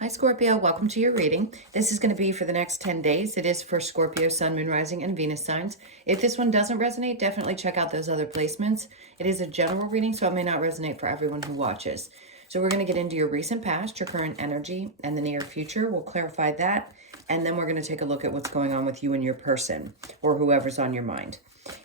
Hi, Scorpio. Welcome to your reading. This is going to be for the next 10 days. It is for Scorpio, Sun, Moon, Rising, and Venus signs. If this one doesn't resonate, definitely check out those other placements. It is a general reading, so it may not resonate for everyone who watches. So we're going to get into your recent past, your current energy, and the near future. We'll clarify that, and then we're going to take a look at what's going on with you and your person, or whoever's on your mind.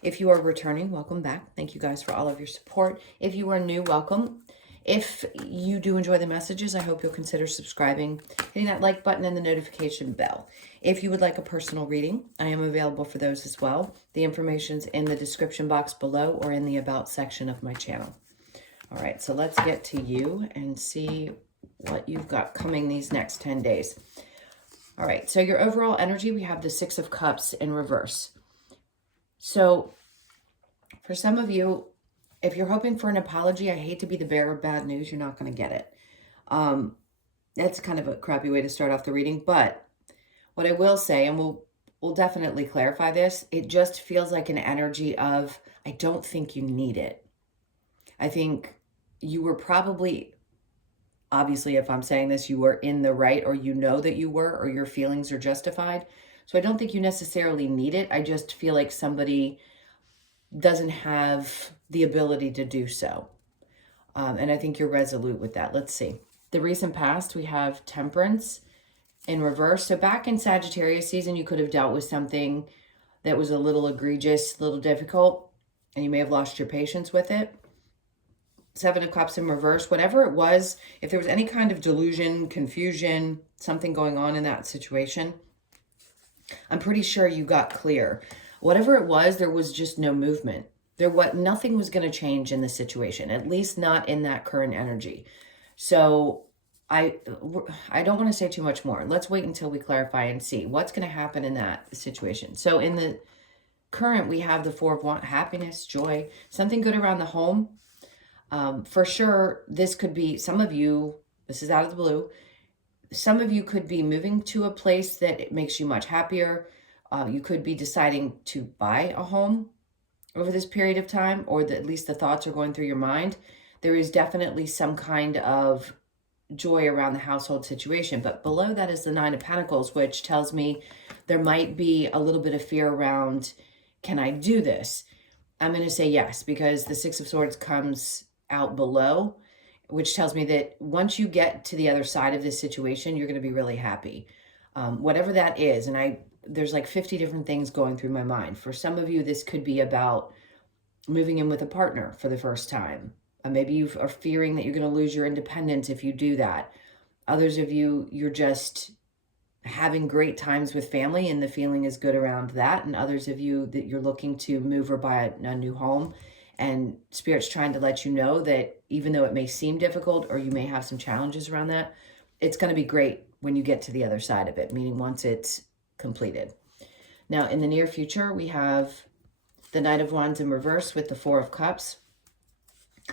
If you are returning, welcome back. Thank you guys for all of your support. If you are new, welcome. If you do enjoy the messages, I hope you'll consider subscribing, hitting that like button and the notification bell. If you would like a personal reading, I am available for those as well. The information's in the description box below or in the About section of my channel. All right, so let's get to you and see what you've got coming these next 10 days. All right, so your overall energy, we have the Six of Cups in reverse. So for some of you, if you're hoping for an apology, I hate to be the bearer of bad news, you're not going to get it. That's kind of a crappy way to start off the reading, but what I will say, and we'll definitely clarify this, it just feels like an energy of, I don't think you need it. I think you were probably, obviously, if I'm saying this, you were in the right, or you know that you were, or your feelings are justified. So I don't think you necessarily need it. I just feel like somebody doesn't have the ability to do so. And I think you're resolute with that. Let's see. The recent past, we have Temperance in reverse. So back in Sagittarius season, you could have dealt with something that was a little egregious, a little difficult, and you may have lost your patience with it. Seven of Cups in reverse, whatever it was, if there was any kind of delusion, confusion, something going on in that situation, I'm pretty sure you got clear. Whatever it was, there was just no movement. Nothing was going to change in the situation, at least not in that current energy. So I don't want to say too much more. Let's wait until we clarify and see what's going to happen in that situation. So in the current, we have the Four of Wands, happiness, joy, something good around the home. For sure, this could be, some of you, this is out of the blue, some of you could be moving to a place that makes you much happier. You could be deciding to buy a home over this period of time, or at least the thoughts are going through your mind. There is definitely some kind of joy around the household situation. But below that is the Nine of Pentacles, which tells me there might be a little bit of fear around, can I do this? I'm going to say yes, because the Six of Swords comes out below, which tells me that once you get to the other side of this situation, you're going to be really happy. Whatever that is, and there's like 50 different things going through my mind. For some of you, this could be about moving in with a partner for the first time. Maybe you are fearing that you're going to lose your independence if you do that. Others of you, you're just having great times with family and the feeling is good around that. And others of you that you're looking to move or buy a new home, and Spirit's trying to let you know that even though it may seem difficult or you may have some challenges around that, it's going to be great when you get to the other side of it, meaning once it's completed. Now, in the near future, we have the Knight of Wands in reverse with the Four of Cups.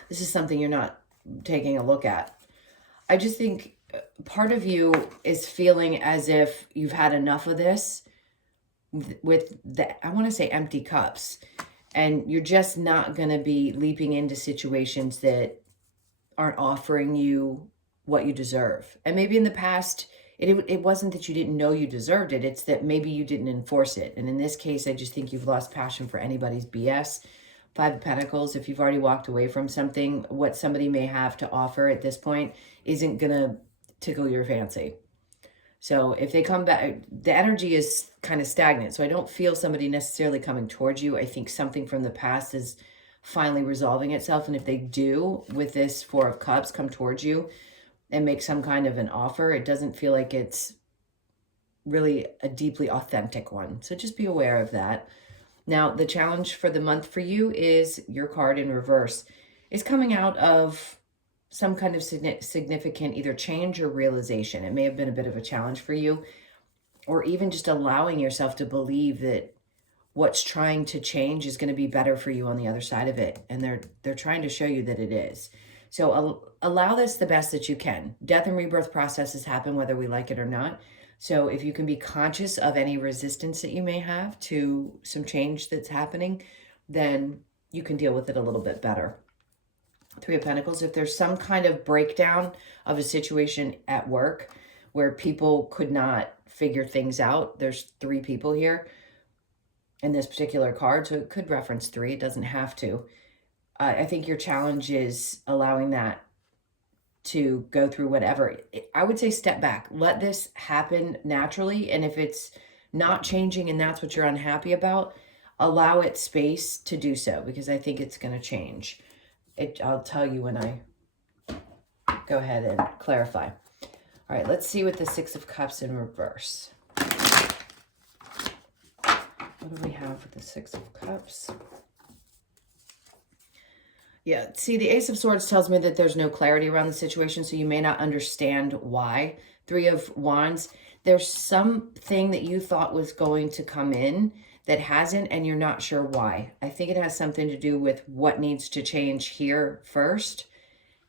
This is something you're not taking a look at. I just think part of you is feeling as if you've had enough of this with the, I want to say, empty cups. And you're just not going to be leaping into situations that aren't offering you what you deserve. And maybe in the past, it wasn't that you didn't know you deserved it. It's that maybe you didn't enforce it. And in this case, I just think you've lost passion for anybody's BS. Five of Pentacles, if you've already walked away from something, what somebody may have to offer at this point isn't going to tickle your fancy. So if they come back, the energy is kind of stagnant. So I don't feel somebody necessarily coming towards you. I think something from the past is finally resolving itself. And if they do, with this Four of Cups, come towards you and make some kind of an offer, it doesn't feel like it's really a deeply authentic one. So just be aware of that. Now, the challenge for the month for you is your card in reverse is coming out of some kind of significant either change or realization. It may have been a bit of a challenge for you, or even just allowing yourself to believe that what's trying to change is going to be better for you on the other side of it. And they're trying to show you that it is. So allow this the best that you can. Death and rebirth processes happen whether we like it or not. So if you can be conscious of any resistance that you may have to some change that's happening, then you can deal with it a little bit better. Three of Pentacles, if there's some kind of breakdown of a situation at work where people could not figure things out. There's 3 people here in this particular card, so it could reference 3. It doesn't have to. I think your challenge is allowing that to go through whatever. I would say step back. Let this happen naturally. And if it's not changing and that's what you're unhappy about, allow it space to do so, because I think it's going to change. I'll tell you when I go ahead and clarify. All right, let's see what the Six of Cups in reverse. What do we have with the Six of Cups? Yeah, see, the Ace of Swords tells me that there's no clarity around the situation, so you may not understand why. Three of Wands, there's something that you thought was going to come in that hasn't, and you're not sure why. I think it has something to do with what needs to change here first,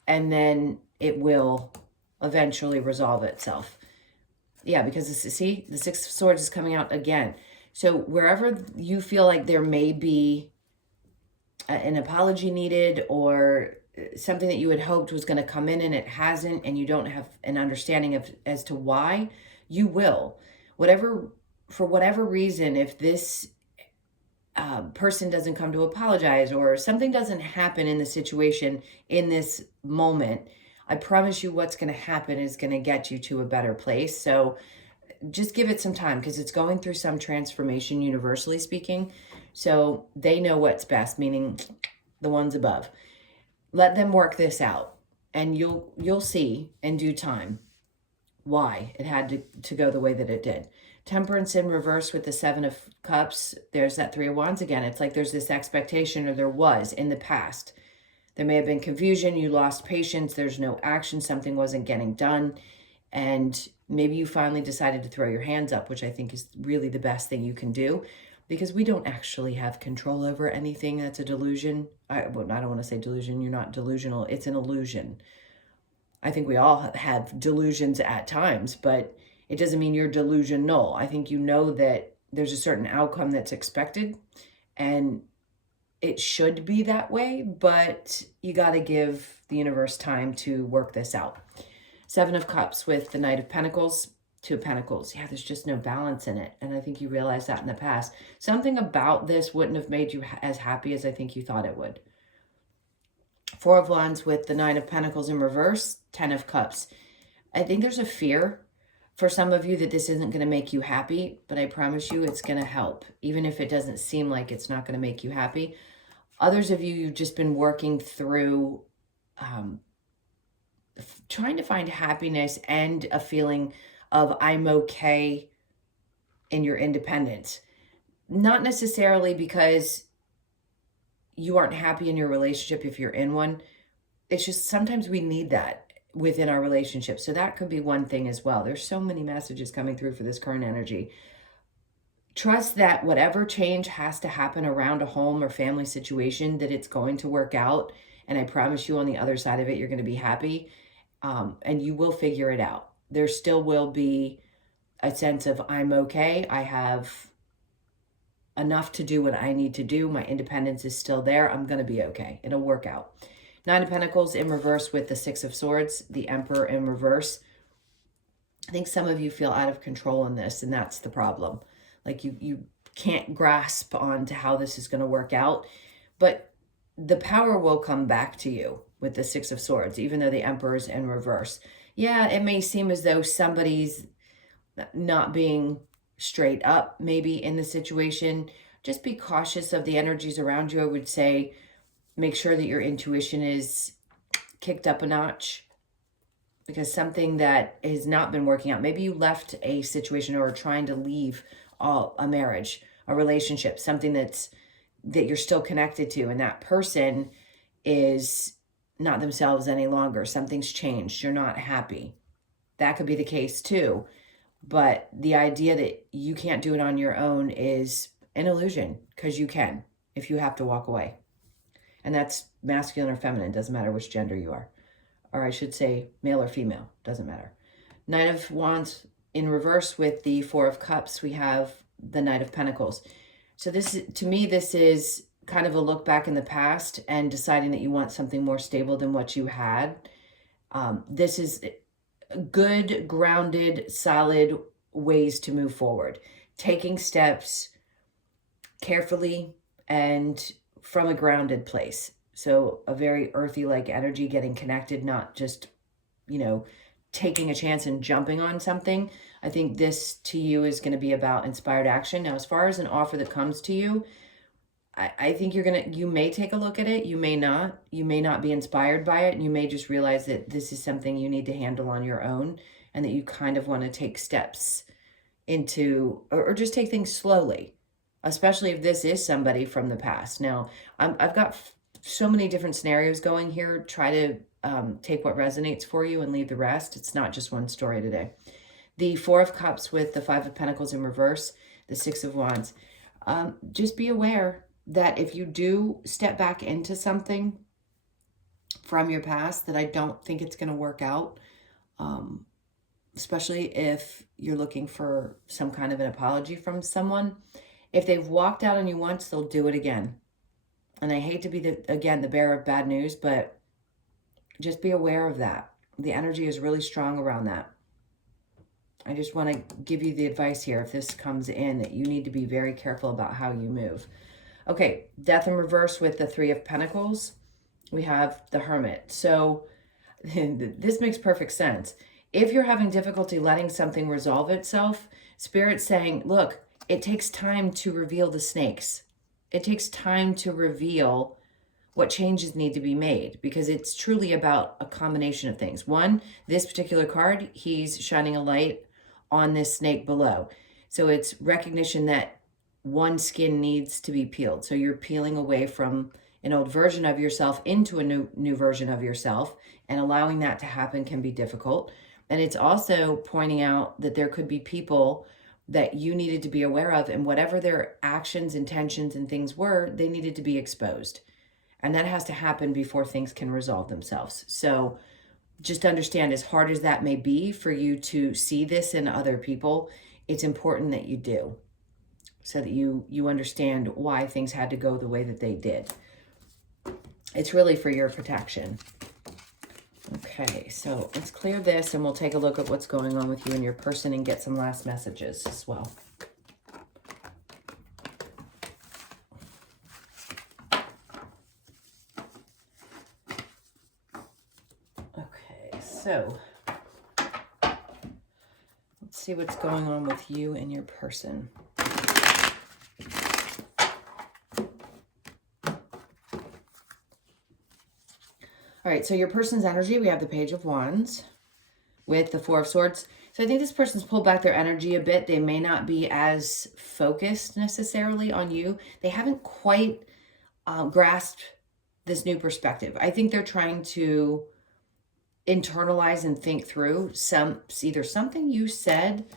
and then it will eventually resolve itself. Yeah, because see, the Six of Swords is coming out again. So wherever you feel like there may be an apology needed, or something that you had hoped was going to come in and it hasn't, and you don't have an understanding of as to why, you will. For whatever reason, if this person doesn't come to apologize, or something doesn't happen in the situation in this moment, I promise you what's going to happen is going to get you to a better place. So just give it some time, because it's going through some transformation, universally speaking. So they know what's best, meaning the ones above. Let them work this out, and you'll see in due time why it had to go the way that it did. Temperance in reverse with the Seven of Cups. There's that Three of Wands again. It's like there's this expectation, or there was in the past. There may have been confusion. You lost patience. There's no action. Something wasn't getting done. And maybe you finally decided to throw your hands up, which I think is really the best thing you can do, because we don't actually have control over anything. That's a delusion. I don't want to say delusion. You're not delusional. It's an illusion. I think we all have delusions at times, but it doesn't mean you're delusional. I think you know that there's a certain outcome that's expected, and it should be that way, but you got to give the universe time to work this out. Seven of Cups with the Knight of Pentacles, Two of Pentacles. Yeah, there's just no balance in it. And I think you realized that in the past. Something about this wouldn't have made you as happy as I think you thought it would. Four of Wands with the Nine of Pentacles in reverse, Ten of Cups. I think there's a fear for some of you that this isn't going to make you happy, but I promise you it's going to help. Even if it doesn't seem like it's not going to make you happy. Others of you, you've just been working through trying to find happiness and a feeling of I'm okay in your independence. Not necessarily because you aren't happy in your relationship if you're in one. It's just sometimes we need that within our relationship. So that could be one thing as well. There's so many messages coming through for this current energy. Trust that whatever change has to happen around a home or family situation, that it's going to work out. And I promise you on the other side of it, you're going to be happy. And you will figure it out. There still will be a sense of I'm okay. I have enough to do what I need to do. My independence is still there. I'm going to be okay. It'll work out. Nine of Pentacles in reverse with the Six of Swords, the Emperor in reverse. I think some of you feel out of control in this, and that's the problem. Like you can't grasp on to how this is going to work out, but the power will come back to you with the Six of Swords, even though the Emperor's in reverse. Yeah, it may seem as though somebody's not being straight up maybe in the situation. Just be cautious of the energies around you. I would say make sure that your intuition is kicked up a notch, because something that has not been working out. Maybe you left a situation or are trying to leave a marriage, a relationship, something that you're still connected to, and that person is not themselves any longer. Something's changed. You're not happy. That could be the case too. But the idea that you can't do it on your own is an illusion, because you can if you have to walk away. And that's masculine or feminine. Doesn't matter which gender you are. Or I should say male or female. Doesn't matter. Nine of Wands in reverse with the Four of Cups. We have the Knight of Pentacles. So this, to me, this is kind of a look back in the past and deciding that you want something more stable than what you had. This is good, grounded, solid ways to move forward. Taking steps carefully and from a grounded place. So a very earthy like energy, getting connected, not just, you know, taking a chance and jumping on something. I think this to you is going to be about inspired action. Now, as far as an offer that comes to you, I think you may take a look at it. You may not be inspired by it. And you may just realize that this is something you need to handle on your own and that you kind of want to take steps into, or just take things slowly, especially if this is somebody from the past. Now, I've got so many different scenarios going here. Try to take what resonates for you and leave the rest. It's not just one story today. The Four of Cups with the Five of Pentacles in reverse, the Six of Wands. Just be aware that if you do step back into something from your past, that I don't think it's going to work out, especially if you're looking for some kind of an apology from someone. If they've walked out on you once, they'll do it again. And I hate to be, the bearer of bad news, but just be aware of that. The energy is really strong around that. I just want to give you the advice here, if this comes in, that you need to be very careful about how you move. Okay, Death in reverse with the Three of Pentacles. We have the Hermit. So this makes perfect sense. If you're having difficulty letting something resolve itself, Spirit's saying, look, it takes time to reveal the snakes. It takes time to reveal what changes need to be made, because it's truly about a combination of things. One, this particular card, he's shining a light on this snake below. So it's recognition that one skin needs to be peeled. So you're peeling away from an old version of yourself into a new version of yourself, and allowing that to happen can be difficult. And it's also pointing out that there could be people that you needed to be aware of, and whatever their actions, intentions, and things were, they needed to be exposed. And that has to happen before things can resolve themselves. So just understand, as hard as that may be for you to see this in other people, it's important that you do, so that you understand why things had to go the way that they did. It's really for your protection. Okay, so let's clear this and we'll take a look at what's going on with you and your person and get some last messages as well. Okay, so let's see what's going on with you and your person. All right, so your person's energy, we have the Page of Wands with the Four of Swords. So I think this person's pulled back their energy a bit. They may not be as focused necessarily on you. They haven't quite grasped this new perspective. I think they're trying to internalize and think through either something you said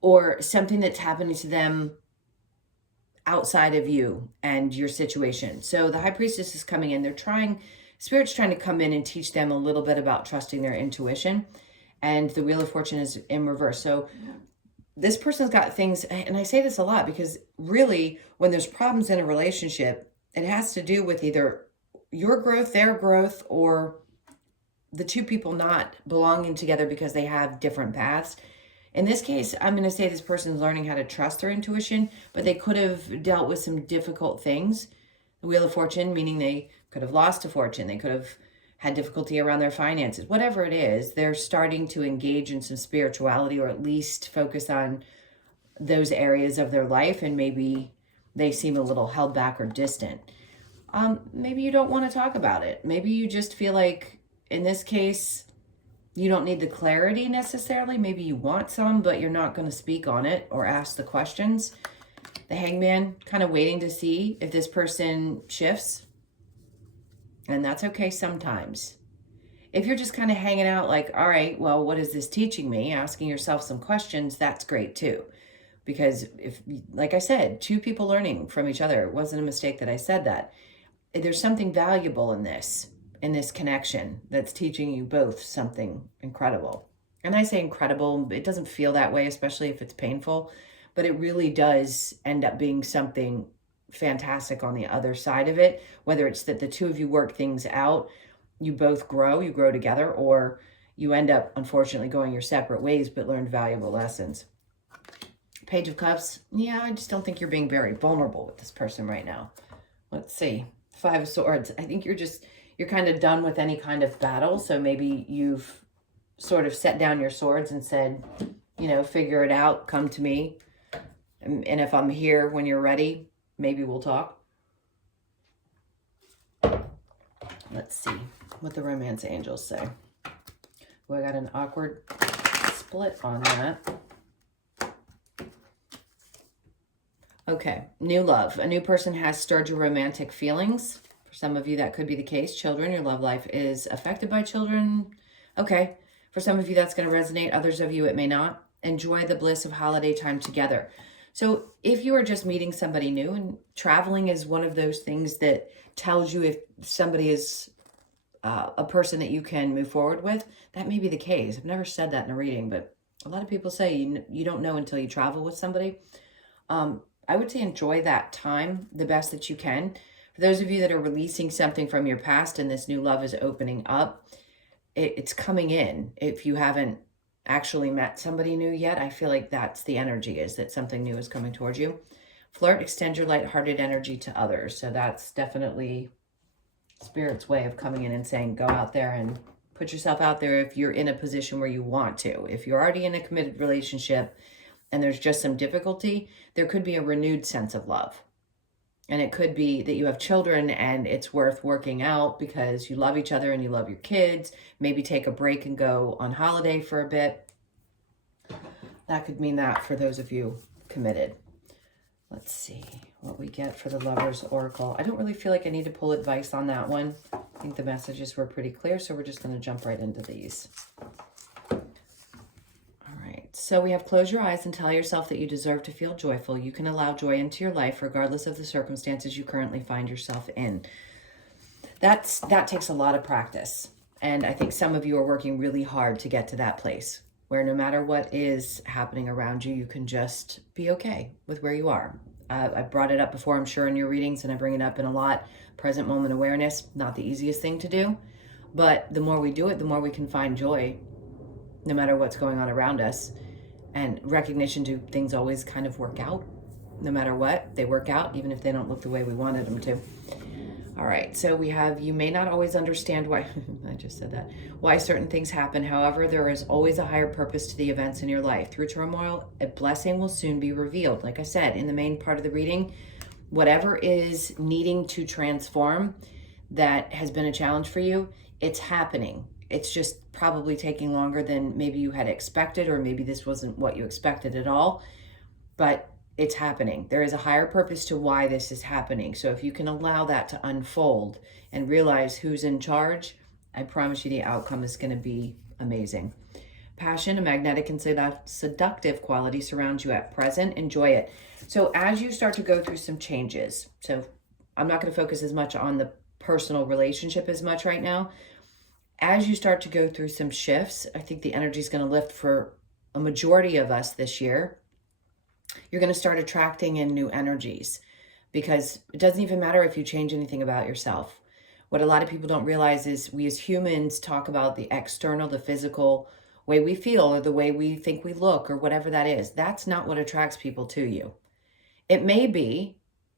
or something that's happening to them outside of you and your situation. So the High Priestess is coming in. Spirit's trying to come in and teach them a little bit about trusting their intuition. And the Wheel of Fortune is in reverse. So this person's got things, and I say this a lot because really when there's problems in a relationship, it has to do with either your growth, their growth, or the two people not belonging together because they have different paths. In this case, I'm going to say this person's learning how to trust their intuition, but they could have dealt with some difficult things. The Wheel of Fortune, meaning they could have lost a fortune. They could have had difficulty around their finances. Whatever it is, they're starting to engage in some spirituality, or at least focus on those areas of their life, and maybe they seem a little held back or distant. Maybe you don't want to talk about it. Maybe you just feel like, in this case, you don't need the clarity necessarily. Maybe you want some, but you're not going to speak on it or ask the questions. The Hangman, kind of waiting to see if this person shifts. And that's okay sometimes. If you're just kind of hanging out like, all right, well, what is this teaching me? Asking yourself some questions, that's great too. Because if, like I said, two people learning from each other, it wasn't a mistake that I said that. There's something valuable in this connection that's teaching you both something incredible. And I say incredible, it doesn't feel that way, especially if it's painful, but it really does end up being something fantastic on the other side of it, whether it's that the two of you work things out, you both grow, you grow together, or you end up, unfortunately, going your separate ways, but learned valuable lessons. Page of Cups. Yeah, I just don't think you're being very vulnerable with this person right now. Let's see. Five of Swords. I think you're kind of done with any kind of battle. So maybe you've sort of set down your swords and said, you know, figure it out, come to me. And if I'm here when you're ready, maybe we'll talk. Let's see what the romance angels say. Well, I got an awkward split on that. Okay, new love. A new person has stirred your romantic feelings. For some of you, that could be the case. Children, your love life is affected by children. Okay, for some of you, that's going to resonate. Others of you, it may not. Enjoy the bliss of holiday time together. So if you are just meeting somebody new, and traveling is one of those things that tells you if somebody is a person that you can move forward with, that may be the case. I've never said that in a reading, but a lot of people say you don't know until you travel with somebody. I would say enjoy that time the best that you can. For those of you that are releasing something from your past and this new love is opening up, it's coming in. If you haven't actually met somebody new yet, I feel like that's the energy, is that something new is coming towards you. Flirt, extend your lighthearted energy to others. So that's definitely Spirit's way of coming in and saying, go out there and put yourself out there if you're in a position where you want to. If you're already in a committed relationship and there's just some difficulty, there could be a renewed sense of love. And it could be that you have children and it's worth working out because you love each other and you love your kids. Maybe take a break and go on holiday for a bit. That could mean that for those of you committed. Let's see what we get for the Lovers Oracle. I don't really feel like I need to pull advice on that one. I think the messages were pretty clear, so we're just going to jump right into these. So we have close your eyes and tell yourself that you deserve to feel joyful. You can allow joy into your life regardless of the circumstances you currently find yourself in. That takes a lot of practice. And I think some of you are working really hard to get to that place where no matter what is happening around you, you can just be okay with where you are. I brought it up before, I'm sure, in your readings, and I bring it up in a lot. Present moment awareness, not the easiest thing to do. But the more we do it, the more we can find joy no matter what's going on around us. And recognition, do things always kind of work out? No matter what, they work out, even if they don't look the way we wanted them to. All right, so we have, you may not always understand why, I just said that, why certain things happen. However, there is always a higher purpose to the events in your life. Through turmoil, a blessing will soon be revealed. Like I said, in the main part of the reading, whatever is needing to transform that has been a challenge for you, it's happening. It's just probably taking longer than maybe you had expected, or maybe this wasn't what you expected at all, but it's happening. There is a higher purpose to why this is happening. So if you can allow that to unfold and realize who's in charge, I promise you the outcome is going to be amazing. Passion, a magnetic and seductive quality surrounds you at present. Enjoy it. So as you start to go through some changes, so I'm not going to focus as much on the personal relationship as much right now. As you start to go through some shifts, I think the energy is going to lift for a majority of us this year. You're going to start attracting in new energies, because it doesn't even matter if you change anything about yourself. What a lot of people don't realize is we as humans talk about the external, the physical way we feel, or the way we think we look, or whatever that is. That's not what attracts people to you. It may be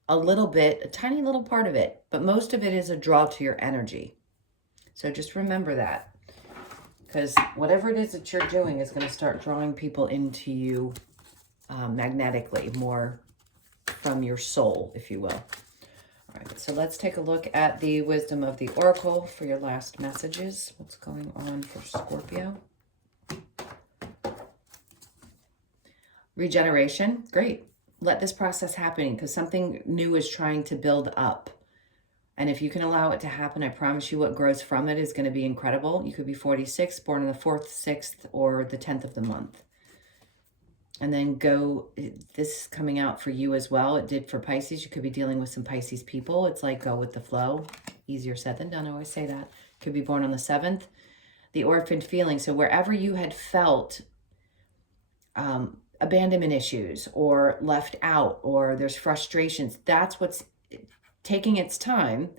a little bit, a tiny little part of it, but most of it is a draw to your energy. So just remember that, because whatever it is that you're doing is going to start drawing people into you magnetically, more from your soul, if you will. All right, so let's take a look at the wisdom of the Oracle for your last messages. What's going on for Scorpio? Regeneration, great. Let this process happen, because something new is trying to build up. And if you can allow it to happen, I promise you what grows from it is going to be incredible. You could be 46, born on the 4th, 6th, or the 10th of the month. And then this is coming out for you as well. It did for Pisces. You could be dealing with some Pisces people. It's like go with the flow. Easier said than done. I always say that. Could be born on the 7th. The orphaned feeling. So wherever you had felt abandonment issues or left out, or there's frustrations, that's what's taking its time,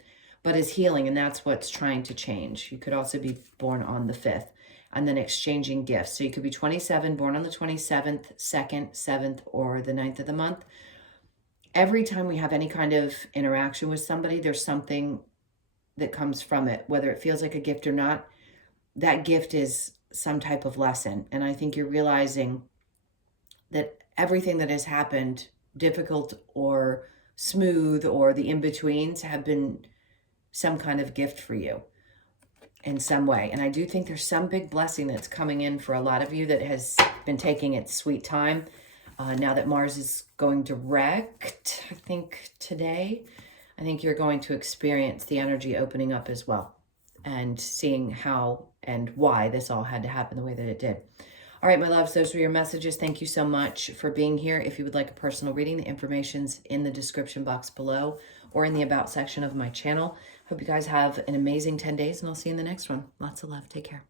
but is healing, and that's what's trying to change. You could also be born on the 5th. and then exchanging gifts. So you could be 27, born on the 27th, 2nd, 7th, or the 9th of the month. Every time we have any kind of interaction with somebody, there's something that comes from it, whether it feels like a gift or not. That gift is some type of lesson. And I think you're realizing that everything that has happened, difficult or smooth or the in-betweens, have been some kind of gift for you in some way. And I do think there's some big blessing that's coming in for a lot of you that has been taking its sweet time. Now that Mars is going direct, I think today, I think you're going to experience the energy opening up as well and seeing how and why this all had to happen the way that it did. All right, my loves, those were your messages. Thank you so much for being here. If you would like a personal reading, the information's in the description box below or in the About section of my channel. Hope you guys have an amazing 10 days, and I'll see you in the next one. Lots of love. Take care.